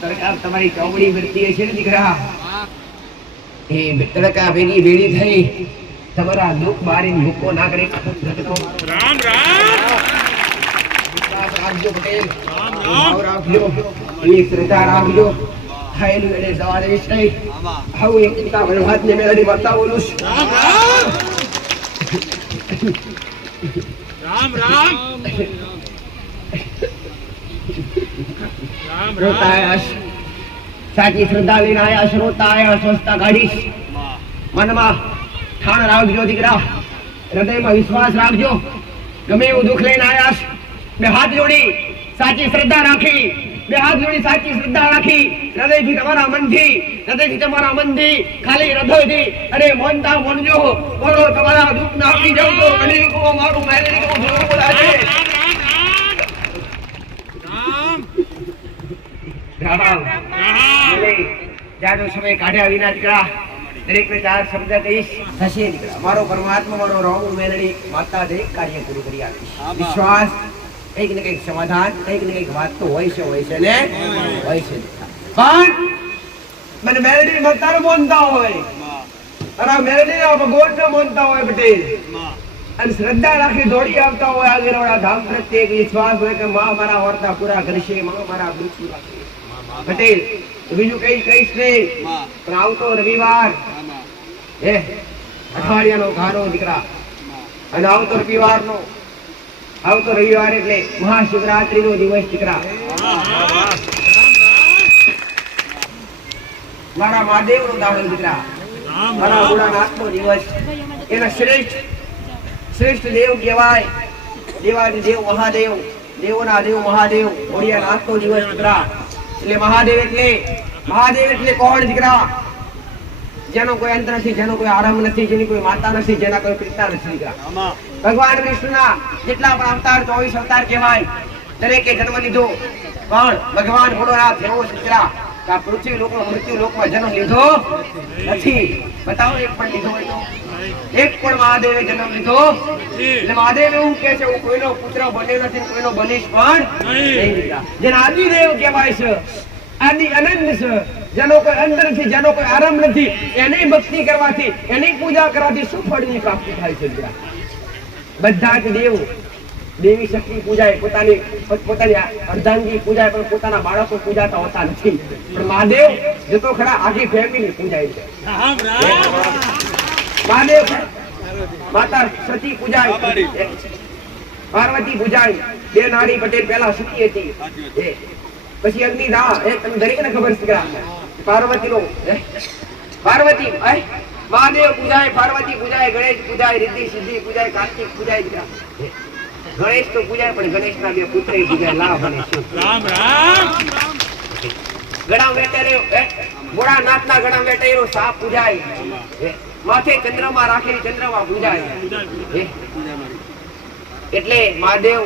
તમારી ચોવડી ભરતી છે ને દીકરા? એ તડકા ભેગી ભેડી થઈ. તમારા દુઃખ મારી મૂકો ના કરે. રામ રામ. રાખજો પટેલ. રામ ભાવ રાખજો એવી શ્રદ્ધા રાખજો. ખાયેલું એને સવારે વિષય. હવે એક પિતા મેળવી બતાવેલું રામ રામ. રામ રામ. સાચી શ્રદ્ધા લઈને આયા શ્રોતા આયા સ્વસ્થતા કાઢીશ. મનમાં ઠાણ રાખજો દીકરા. હૃદયમાં વિશ્વાસ રાખજો. ગમે એવું દુઃખ લઈને આયા બે હાથ જોડી સાચી શ્રદ્ધા રાખી. બે હાથ જોડી સાચી શ્રદ્ધા રાખી. હૃદયથી તમારા મનથી, હૃદયથી તમારા મનથી, ખાલી હૃદયથી અરે મોનતા મનજો. બોલો, તમારા દુઃખ ના જાવ તો ઘણી લોકો મારું મેલેરી કો ભૂલ બોલાશે રામ રામ રામ જાજો સમય કાઢ્યા વિના દીકરા દરેકને ચાર શબ્દ કહીશ. થશે દીકરા મારો પરમાત્મા મારો રોમ મેલડી માતા દરેક કાર્ય પૂરું કરી આપીશ. વિશ્વાસ કંઈક ને કંઈક સમાધાન કંઈક ને કંઈક વાત તો હોય છે હોય છે ને? હોય છે. પણ મને મેલડી માતાને માનતા હોય. અને મેલડી ના ભગવાનને માનતા હોય પટેલ અને શ્રદ્ધા રાખી દોડી આવતા હોય આગળવાળા ધામ પ્રત્યે વિશ્વાસ હોય કે માં મારા વર્તા પૂરા કરશે માં મારા દુઃખ પૂરા કરશે પટેલ બીજું કઈ કઈશ નહીં. પણ આવતો રવિવાર. હે અઠવાડિયાનો ગારો દીકરા. અને આવતો રવિવારનો. આવતો રવિવાર એટલે મહાશિવરાત્રીનો દિવસ દીકરા. મારા મહાદેવનો દાડો દીકરા. મારા ભોળાનાથનો દિવસ. એના શ્રેષ્ઠ શ્રેષ્ઠ દેવ કહેવાય. દેવાદી દેવ મહાદેવ. દેવોના દેવ મહાદેવ. ભોળિયાનાથનો દિવસ દીકરા. એટલે મહાદેવ એટલે મહાદેવ એટલે કોણ દીકરા? જેનો કોઈ અંત નથી જેનો કોઈ આરંભ નથી જેની કોઈ માતા નથી જેના કોઈ પિતા નથી દીકરા. ભગવાન વિષ્ણુના જેટલા પણ અવતાર ચોવીસ અવતાર કહેવાય દરેકે જન્મ લીધો. પણ ભગવાન ભોળોનાથ એવો દીકરા આ પૃથ્વી લોકમાં મૃત્યુ લોકમાં જન્મ લીધો નથી. બતાવો એક પણ લીધો હોય તો. એક પણ મહાદેવે જન્મ લીધો? એટલે મહાદેવ એવું કે છે હું કોઈનો પુત્ર બન્યો નથી કોઈનો બનીશ પણ નહીં. જેને આદિદેવ કહેવાય છે આદિ અનંત છે જેનો કોઈ અંત નથી જેનો કોઈ આરંભ નથી એની ભક્તિ કરવાથી એની પૂજા કરવાથી શું ફળની પ્રાપ્તિ થાય છે બધા જ દેવ દેવી શક્તિ પૂજાએ પોતાની પોતાની અર્ધાંગી પૂજાએ પણ પોતાના બાળકો પૂજાતા હોતા નથી. પણ મહાદેવ જતો ખરા આખી ફેમિલી પૂજાય છે. મહાદેવ માતા સતી પૂજાય. પાર્વતી પૂજાય. બે નારી પટેલ પહેલા સતી હતી. પછી અગ્નિ દા. એ તમને દરેકને ખબર છે પાર્વતી નો પાર્વતી મહાદેવ પૂજાય પાર્વતી પૂજાય ગણેશ પૂજાય રિદ્ધિ સિદ્ધિ પૂજાય કાર્તિક પૂજાય ગણેશ તો પૂજાય પણ ગણેશના બે પુત્ર પૂજાય લાભ અને રામ રામ. ગળા વેટેલો એ ભોળાનાથના ગળા વેટેલો સાપ પૂજાય. માથે ચંદ્રમાં રાખેલી ચંદ્રમાં પૂજાય એટલે મહાદેવ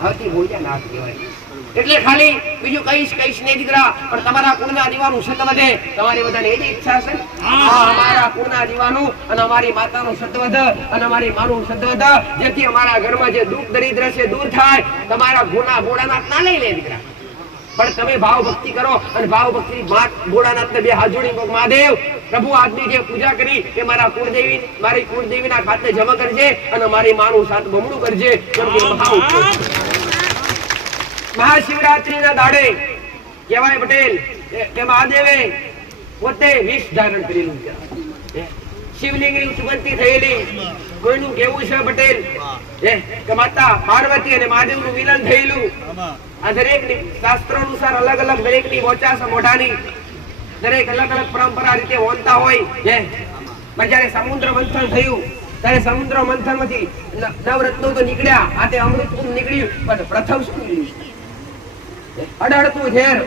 હવથી ભોળિયાનાથ કહેવાય. એટલે ખાલી બીજું કઈશ કઈશ નહીં દીકરા પણ તમારા કુળના દીવાનું સત વધે. તમારી બધાને એ જ ઈચ્છા છે? અમારા કુળના દીવાનું અને અમારી માતાનું સત વધે અને અમારી માનું સત વધે. જેથી અમારા ઘરમાં જે દુઃખ દરિદ્ર છે દૂર થાય તમારા ગુના ગોળાનાથ ના લઈ લે દીકરા. પણ તમે ભાવ ભક્તિ કરો અને ભાવ ભક્તિ ભોળાનાથ ને બે હાજુડી મહાદેવ. પ્રભુ આજની જે પૂજા કરી, એ મારા કુળદેવી મારી કુળદેવીના ખાતે જમા કરજે અને મારી માનું સાત બમણું કરજે. મહાશિવરાત્રીના દાડે કહેવાય પટેલ કે મહાદેવે પોતે વિષ ધારણ કરેલું શિવલિંગની ઉત્પત્તિ થયેલી. કોઈનું કેવું છે પટેલ? કે માતા પાર્વતી અને મહાદેવનું મિલન થયેલું. આ દરેક શાસ્ત્ર અનુસાર અલગ અલગ દરેકની મોચા છે, મોઢાની. દરેક અલગ અલગ પરંપરા રીતે હોનતા હોય છે પણ જયારે સમુદ્ર મંથન થયું ત્યારે સમુદ્ર મંથનમાંથી નવરત્નો તો નીકળ્યા આ તે અમૃત નીકળ્યું પણ પ્રથમ શું નીકળ્યું? અડડતું ઝેર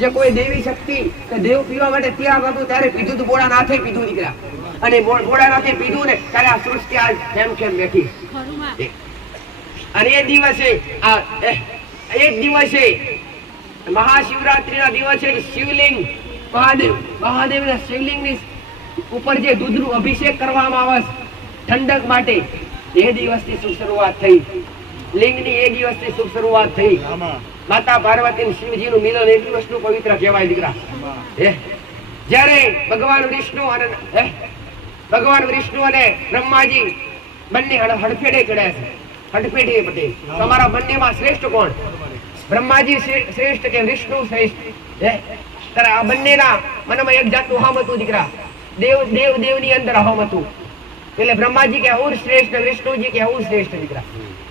જે કોઈ દેવી શક્તિ કે દેવ પીવા માટે ત્યાગ હતું ત્યારે પીધું તો બોળા નાથે પીધું નીકળ્યા. અને બોળા નાથે પીધું ને ત્યારે આ સૃષ્ટિ આજ કેમ કેમ બેઠી? અને એ દિવસે આ એ- દિવસે મહાશિવરાત્રિના દિવસે શિવલિંગ. મહાદેવ મહાદેવના શિવલિંગની ઉપર જે દૂધનું અભિષેક કરવામાં આવે ઠંડક માટે એ દિવસથી શુભ શરૂઆત થઈ. લિંગની એ દિવસથી શુભ શરૂઆત થઈ. માતા પાર્વતી શિવજીનું મિલન એ દિવસનું પવિત્ર કહેવાય દીકરા. જ્યારે ભગવાન વિષ્ણુ અને ભગવાન વિષ્ણુ અને બ્રહ્માજી બંને હડફેડે ચડ્યા છે. હડફેટે પટેલ તમારા બંનેમાં શ્રેષ્ઠ કોણ? બ્રહ્માજી શ્રેષ્ઠ કે વિષ્ણુ શ્રેષ્ઠ? ત્યારે આ બંનેના મનમાં એક જાતનું હમ હતું દીકરા. દેવ દેવ, દેવની અંદર હમ હતું. એટલે બ્રહ્માજી કે હું શ્રેષ્ઠ, વિષ્ણુજી કે હું શ્રેષ્ઠ દીકરા.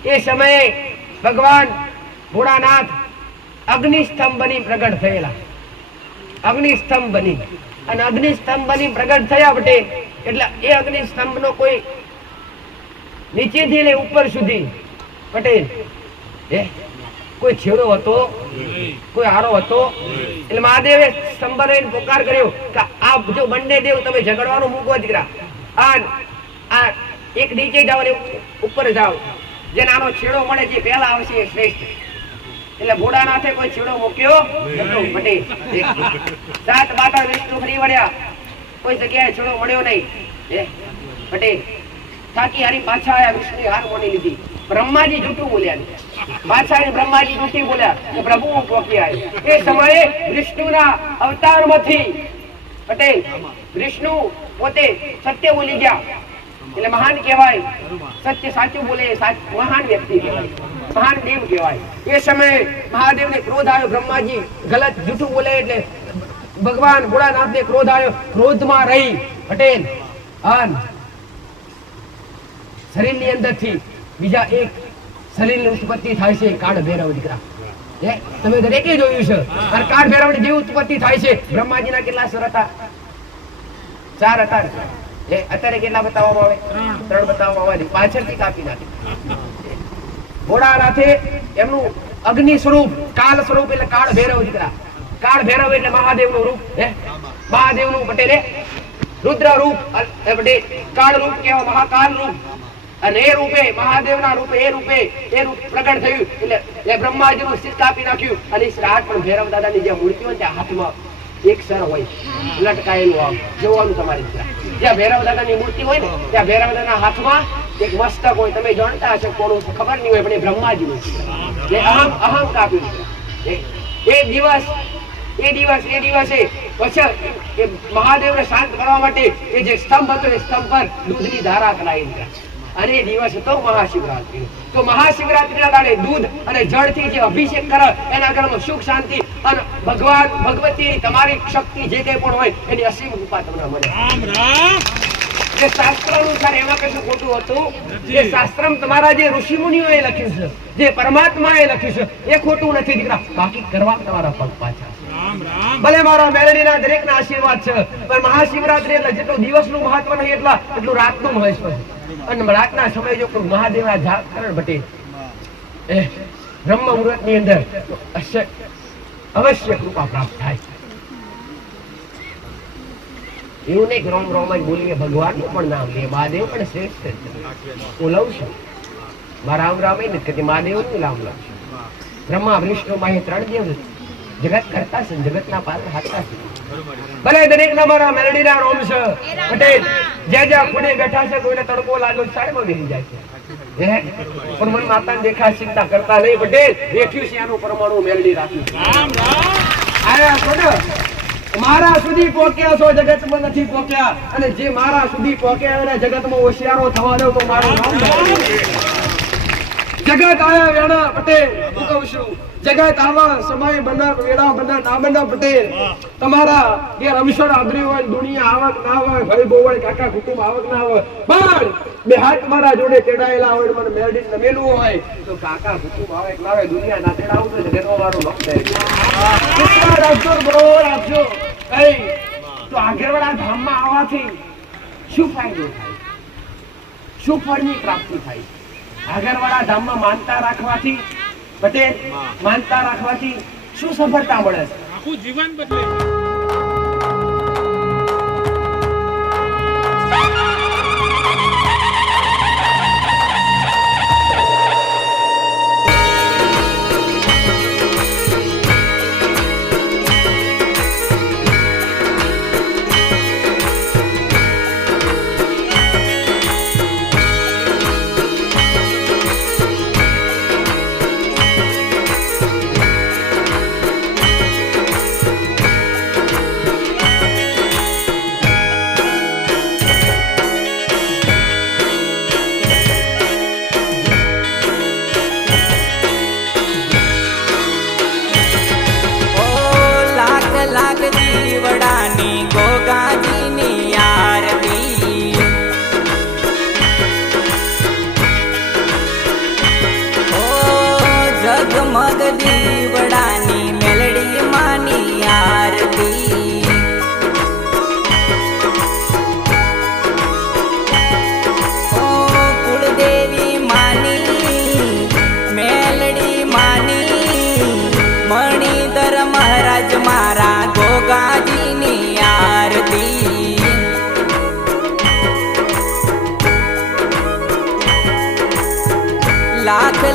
એ સમયે ભગવાન ભોળાનાથ અગ્નિસ્તંભ બની પ્રગટ થયેલા. અગ્નિસ્તંભ બની. અને અગ્નિસ્તંભ બની પ્રગટ થયા વટે એટલે એ અગ્નિસ્તંભ નો કોઈ નીચેથી લઈ ઉપર સુધી પટેલ. હે? કોઈ છેડો હતો, કોઈ હારો હતો, એટલે મહાદેવે સ્તંભને પોકાર કર્યો કે આ જો બંને દેવ તમે ઝઘડવાનું મૂકો દીકરા. આ આ એક નીચે જાઓ ને ઉપર જાઓ. જે નાનો છેડો મળે જે પહેલા આવશે એ શ્રેષ્ઠ. એટલે ભોળાનાથે કોઈ છેડો મૂક્યો પટેલ સાત માતા વિષ્ણુ ફરી વળ્યા. કોઈ જગ્યાએ છેડો મળ્યો નહીં. પટેલ થાકી હારી પાછા આયા વિષ્ણુ હાર મોડી લીધી. બ્રહ્માજી જૂઠું બોલ્યા પાછા બ્રહ્માજી જૂઠી બોલ્યા કે પ્રભુ પોકી એ સમયે વિષ્ણુના અવતારમાંથી પટેલ વિષ્ણુ પોતે સત્ય બોલી ગયા. એટલે મહાન કહેવાય. સત્ય સાચું બોલે મહાન વ્યક્તિ કહેવાય. મહાન દેવ કહેવાય. એ સમયે મહાદેવને ક્રોધ આવ્યો, બ્રહ્માજી ગલત, જૂઠું બોલે એટલે ભગવાન ભોળાનાથને ક્રોધ આવ્યો. ક્રોધમાં રહી પટેલ, અન શરીરની અંદરથી બીજા એક શરીરની ઉત્પત્તિ થાય છે કાળ ભૈરવ દીકરા. હે? તમે દરેકે જોયું છે. અને કાળ ભૈરવની જેવી ઉત્પત્તિ થાય છે. બ્રહ્માજીના કેટલા સ્વર હતા? ચાર હતા? એ અત્યારે કેટલા બતાવવામાં આવે? ત્રણ. બતાવવામાં આવે પાછળથી કાપી નાખી. ઘોડા રાથે એમનું અગ્નિ સ્વરૂપ કાળ સ્વરૂપ એટલે કાળ ભૈરવ દીકરા. કાળ ભૈરવ એટલે મહાદેવનું રૂપ. હે? મહાદેવનું પટેલે રુદ્ર રૂપ કાળ રૂપ કેવા મહાકાળ રૂપ અને એ રૂપે, મહાદેવના રૂપે, એ રૂપે, એ રૂપ પ્રગટ થયું. એટલે એ બ્રહ્માજીનું સિદ્ધ કાપી નાખ્યું. અને શ્રાદ્ધ પણ ભૈરવ દાદાની જે મૂર્તિ હોય ત્યાં હાથમાં એક સર હોય. લટકાયેલું આમ. જોવાનું તમારે જ્યાં ભૈરવ દાદાની મૂર્તિ હોય ને, ત્યાં ભૈરવ દાદાના હાથમાં એક મસ્તક હોય. તમે જાણતા હશો કોનું ખબર નહીં હોય, પણ એ બ્રહ્માજીનું. એ અહમ અહમ કાપ્યું એ દિવસ એ દિવસ, એ દિવસે પછી એ મહાદેવને શાંત કરવા માટે એ જે સ્તંભ હતો, એ સ્તંભ પર દૂધની ધારા કરાવી દીધા. અને એ દિવસ હતો મહાશિવરાત્રી તો મહાશિવરાત્રીના દાડે દૂધ અને જળથી જે અભિષેક કરે એના ઘરમાં સુખ શાંતિ અને ભગવાન ભગવતી તમારી શક્તિ જે કંઈ પણ હોય એની અસીમ કૃપા તમને મળે. જે શાસ્ત્ર અનુસાર એમાં કશું ખોટું હતું? જે શાસ્ત્ર તમારા જે ઋષિ મુનિઓએ લખ્યું છે જે પરમાત્માએ લખ્યું છે એ ખોટું નથી દીકરા. બાકી કરવા તમારા પગ પાછા ભલે મારા મેલડીના દરેકના આશીર્વાદ છે, પણ મહાશિવરાત્રી એટલે જેટલું દિવસનું મહત્વ નહીં, એટલા એટલું રાતનું મહત્વ છે અને રાતના સમય જો કોઈ મહાદેવના જાગરણ ભટે, એ બ્રહ્મ મુહૂર્તની અંદર અવશ્ય કૃપા પ્રાપ્ત થાય. એવું નહીં રોમ રોમ જ બોલીએ, ભગવાનનું પણ નામ લે મહાદેવ પણ શ્રેષ્ઠ છે. હું લઉં છું. મારા રામ રામ નથી મહાદેવ મહાદેવનું નામ લઉં છું. બ્રહ્મા વિષ્ણુ માં એ ત્રણ દેવ જગત કરતા છે જગતના પાત્ર હાથતા છે. ભલે દરેક ના મારા મેલડીના રોમ છે. પટેલ જ્યાં જ્યાં ખૂણે બેઠા છે કોઈને તડકો લાગ્યો સાડીમાં બેસી જાય છે. પણ મન માતા દેખા ચિંતા કરતા નહીં. પટેલ આનું પરમાણુ મેલડી રાખ્યું આયા મારા સુધી પહોંચ્યા છો જગતમાં નથી પહોંચ્યા. અને જે મારા સુધી પહોંચ્યા એને જગતમાં હોશિયારો થવા દો તો મારું નામ જગત આયા વેણા પટેલ. હું કહું જગત આવા સમય બંદર વેડા બંદર, ના પટેલ. તમારા જે રમેશ્વર આદરી હોય, દુનિયા આવક ના હોય ભાઈ બહુ હોય, કાકા કુટુંબ આવક ના હોય, પણ બે હાથ મારા જોડે તેડાયેલા હોય, મને મેરડી નમેલું હોય, તો કાકા કુટુંબ આવક ના દુનિયા ના તેડાવું તો જગત વાળો વિશ્વાસ રાખજો, બરોબર રાખજો. કઈ? તો આગળવાળા ધામમાં આવવાથી શું ફાયદો થાય? શું ફળની પ્રાપ્તિ થાય? આગળવાળા ધામમાં માનતા રાખવાથી પટેલ માનતા રાખવાથી શું સફળતા મળે છે? આખું જીવન બદલે.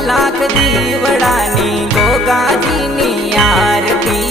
લાખ દીવડાની ગોગાજીની આરતી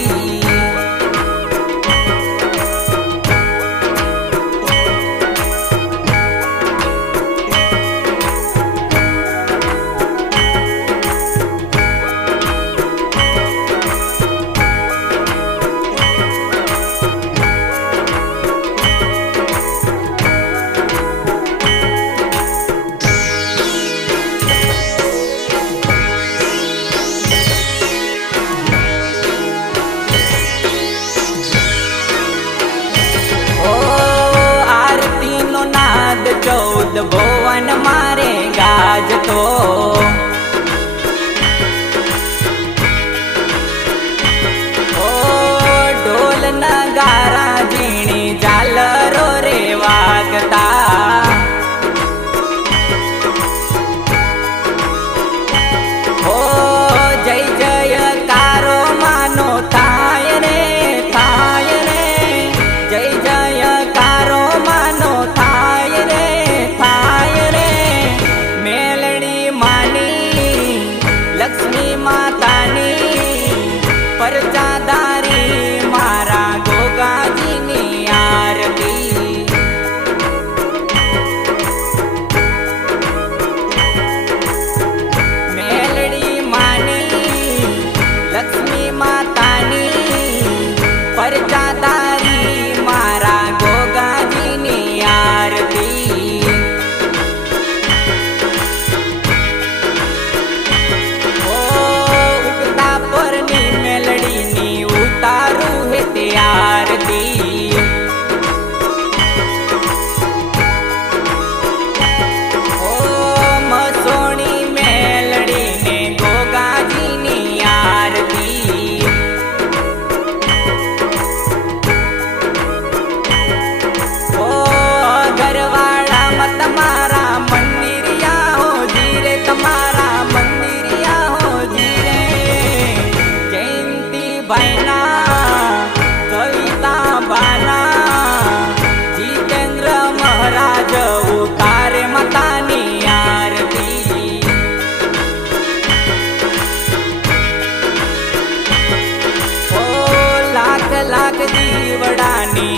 લાખ દીવડાની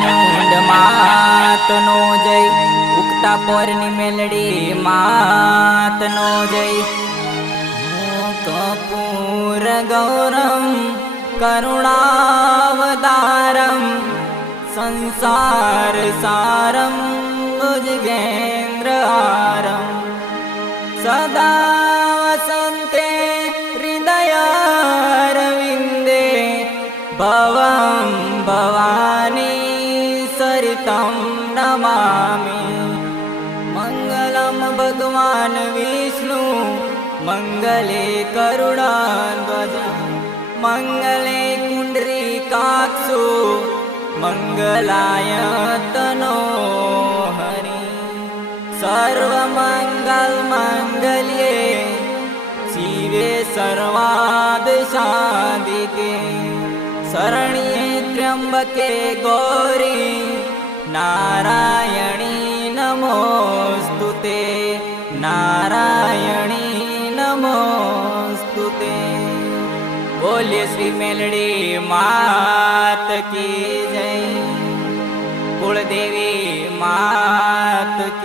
मूल मात् नो जय। उक्ता पौर्णी मेलडी मात नो जयपूरगौरं करुणावतरम् संसार सारं जेन्द्रारम् सदा वसन्ते हृदयारविन्दे भवं भवा नमामि। मङ्गलं भगवान् विष्णु मङ्गले करुणाध्वज मङ्गले कुण्डली काक्षो मङ्गलाय तनो हरि। सर्वमङ्गलमङ्गल्ये शिवे सर्वाद् शरण्ये त्र्यम्बके गौरी। नारायणी नमोऽस्तु ते। नारायणी नमोऽस्तु ते। बोले श्री मेलडी मात की जय। कुलदेवी मात की